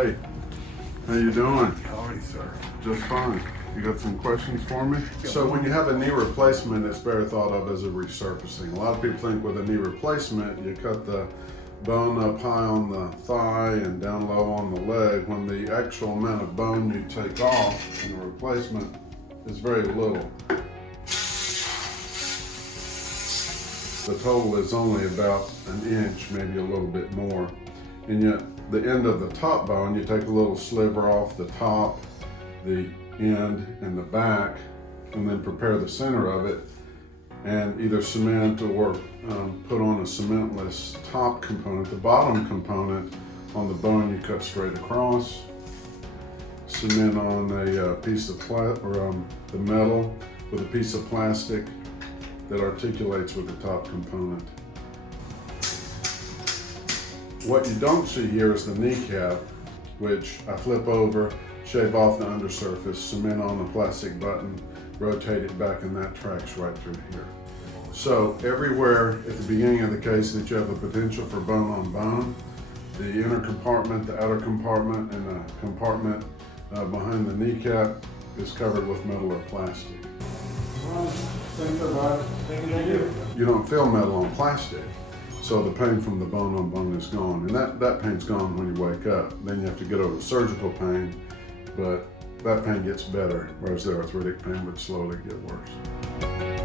Hey, how you doing? Howdy, sir. Just fine. You got some questions for me? So when you have a knee replacement, it's better thought of as a resurfacing. A lot of people think with a knee replacement, you cut the bone up high on the thigh and down low on the leg, when the actual amount of bone you take off in a replacement is very little. The total is only about an inch, maybe a little bit more. And yet the end of the top bone, you take a little sliver off the top, the end, and the back, and then prepare the center of it and either cement or put on a cementless top component, the bottom component on the bone you cut straight across, cement on a piece of the metal with a piece of plastic that articulates with the top component. What you don't see here is the kneecap, which I flip over, shave off the undersurface, cement on the plastic button, rotate it back, and that tracks right through here. So everywhere at the beginning of the case that you have the potential for bone on bone, the inner compartment, the outer compartment, and the compartment behind the kneecap is covered with metal or plastic. You don't feel metal on plastic, so the pain from the bone on bone is gone. And that pain's gone when you wake up. Then you have to get over surgical pain, but that pain gets better, whereas the arthritic pain would slowly get worse.